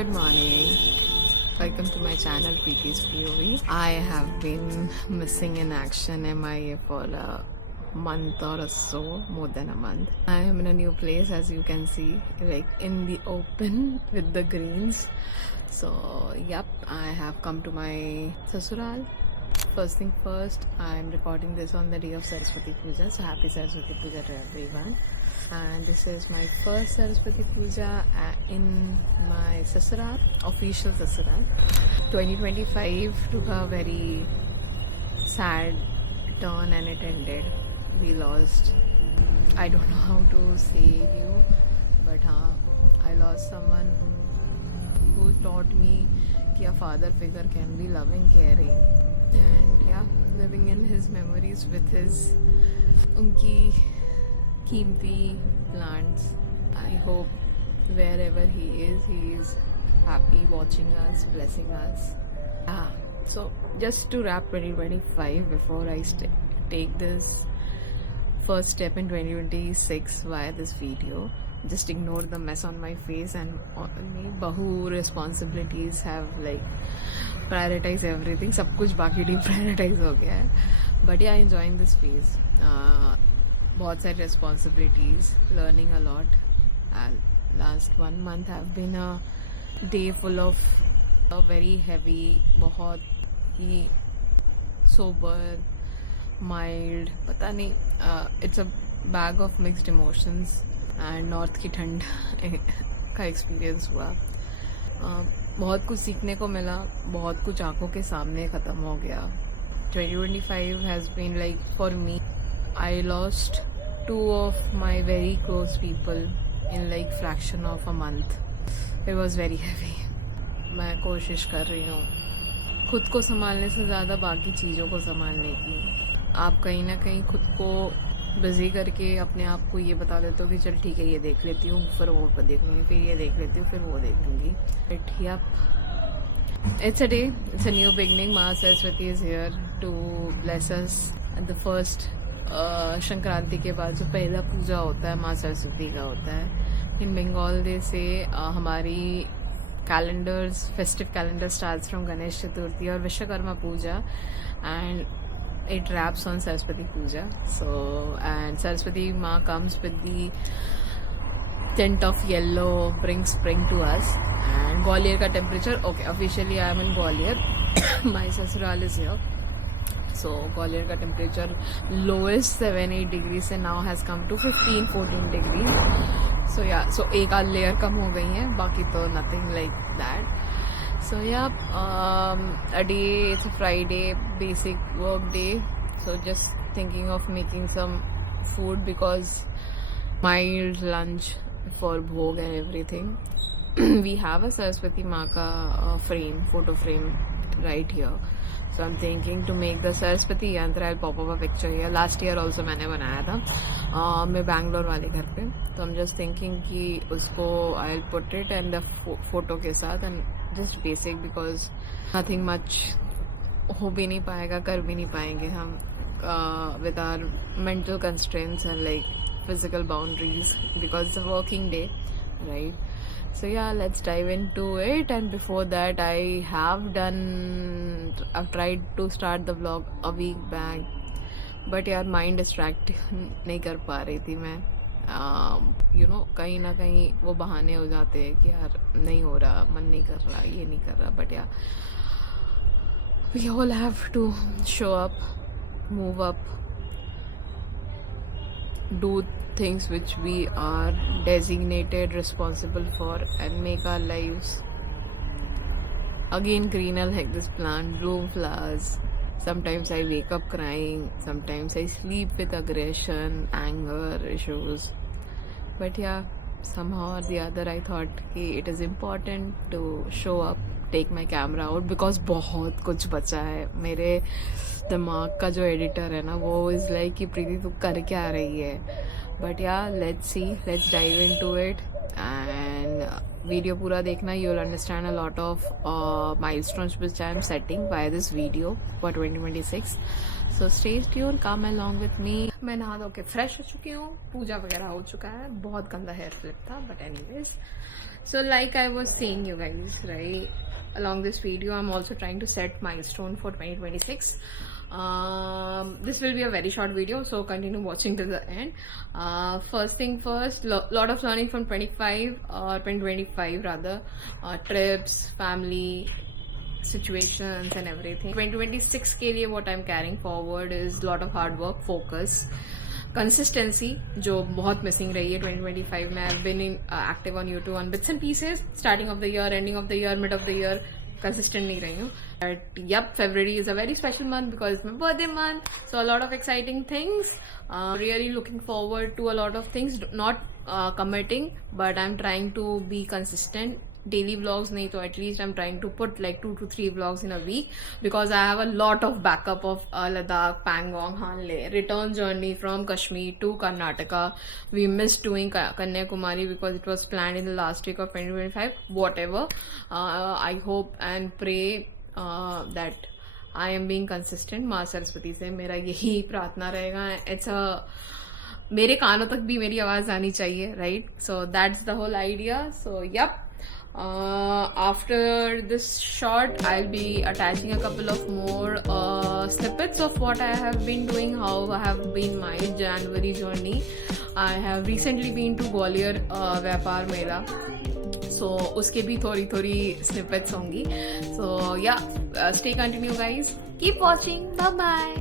Good morning. Welcome to my channel Preeti's POV. I have been missing in action MIA for a month or so, more than a month. I am in a new place, as you can see, like in the open with the greens. So yep, I have come to my Sasural. First thing first, I am recording this on the day of Saraswati Puja, so happy Saraswati Puja to everyone. And this is my first Saraswati Puja in my Sasural, official Sasural. 2025 took a very sad turn and it ended. We lost, I don't know how to say you, but I lost someone who taught me that a father figure can be loving, caring, and yeah, living in his memories with his unki कीमती plants. I hope wherever he is happy watching us, blessing us. So just to wrap 2025 before I take this first step in 2026 via this video, just ignore the mess on my face and on me. Bahu responsibilities have like prioritize everything. सब कुछ बाकी deprioritize हो गया है. But yeah, enjoying this phase. बहुत सारी responsibilities, learning a lot. Last 1 month have been a day full of a very heavy, बहुत ही sober, mild, पता नहीं, it's a bag of mixed emotions. And north की ठंड का एक्सपीरियंस हुआ. बहुत कुछ सीखने को मिला, बहुत कुछ आंखों के सामने ख़त्म हो गया. 2025 has been like for me, I lost 2 of my very close people in like fraction of a month. It was very heavy. मैं कोशिश कर रही हूँ खुद को संभालने से ज़्यादा बाकी चीज़ों को संभालने की. आप कहीं ना कहीं खुद को बिजी करके अपने आप को ये बता देते हो कि चल ठीक है, ये देख लेती हूँ, फिर वो देख लूँगी, फिर ये देख लेती हूँ, फिर वो देख लूँगी. But yup, it's a day, it's a new beginning. Maa Saraswati is here to bless us at the first. Sankranti के बाद जो पहला पूजा होता है माँ सरस्वती का होता है. इन बंगाल दे से हमारी calendars, festive calendar starts from Ganesh Chaturthi और विश्वकर्मा पूजा, and it wraps on Saraswati Puja. So, and Saraswati Ma comes with the tint of yellow, brings spring to us. And Gwalior ka temperature, okay, officially I am in Gwalior. My Sasural is here. So Gwalior ka temperature lowest 7-8 degrees से now has come to 15-14 degrees. So yeah, so एक आध layer कम हो गई है, बाकी तो nothing like that. So yeah, a day, it's a Friday, basic work day. So just thinking of making some food because mild lunch for bhog and everything. We have a Saraswati Ma ka frame, photo frame right here. So I'm thinking to make the Saraswati yantra. I'll pop up a picture here. Last year also मैंने बनाया था मैं बैंगलोर वाले घर पे. तो I'm just thinking कि उसको I'll put it and the photo के साथ and just basic because nothing much हो भी नहीं पाएगा, कर भी नहीं पाएंगे हम with our mental constraints and like physical boundaries because it's a working day, right? So yeah, let's dive into it. And before that, I've tried to start the vlog a week back, but यार mind distract नहीं कर पा रही थी मैं. You know, कहीं ना कहीं वो बहाने हो जाते हैं कि यार नहीं हो रहा, मन नहीं कर रहा, ये नहीं कर रहा. But yeah, we all have to show up, move up, do things which we are designated responsible for and make our lives again greener like this plant, bloom flowers. Sometimes I wake up crying, sometimes I sleep with aggression, anger issues. But yeah, somehow or the other I thought it is important to show up, take my camera out because बहुत कुछ बचा है. मेरे दिमाग का जो editor है ना, वो इज़ लाइक कि प्रीति तू कर क्या रही है, but yeah, let's see, let's dive into it. And video पूरा देखना, you'll understand a lot of milestones which I am setting via this video for 2026. So stay tuned, come along with me. मैं नहा धो के fresh हो चुकी हूँ, पूजा वगैरह हो चुका है, बहुत गंदा हेयर फ्लिप था, but anyways. So like I was saying you guys, right, along this video I'm also trying to set milestone for 2026. This will be a very short video, so continue watching till the end. First thing first, lot of learning from 2025 rather, trips, family situations and everything. 2026 के लिए what I'm carrying forward is lot of hard work, focus, consistency जो बहुत missing रही है 2025 में. I've been active on YouTube on bits and pieces, starting of the year, ending of the year, mid of the year, consistent नहीं रही हूँ. But yep, February is a very special month because it's my birthday month, so a lot of exciting things. Really looking forward to a lot of things. Not committing, but I'm trying to be consistent. Daily vlogs nahi, so at least I'm trying to put like 2 to 3 vlogs in a week because I have a lot of backup of Ladakh, Pangong, Hanle, return journey from Kashmir to Karnataka. We missed doing Kanyakumari because it was planned in the last week of 2025. Whatever, I hope and pray that I am being consistent. माँ सरस्वती से मेरा यही प्रार्थना रहेगा. It's a मेरे कानों तक भी मेरी आवाज आनी चाहिए, right? So that's the whole idea. So yep. After this shot, I'll be attaching a couple of more snippets of what I have been doing, how I have been my January journey. I have recently been to Gwalior Vyapar Mela, so उसके भी थोड़ी snippets होंगी. So yeah, stay continue guys, keep watching, bye bye.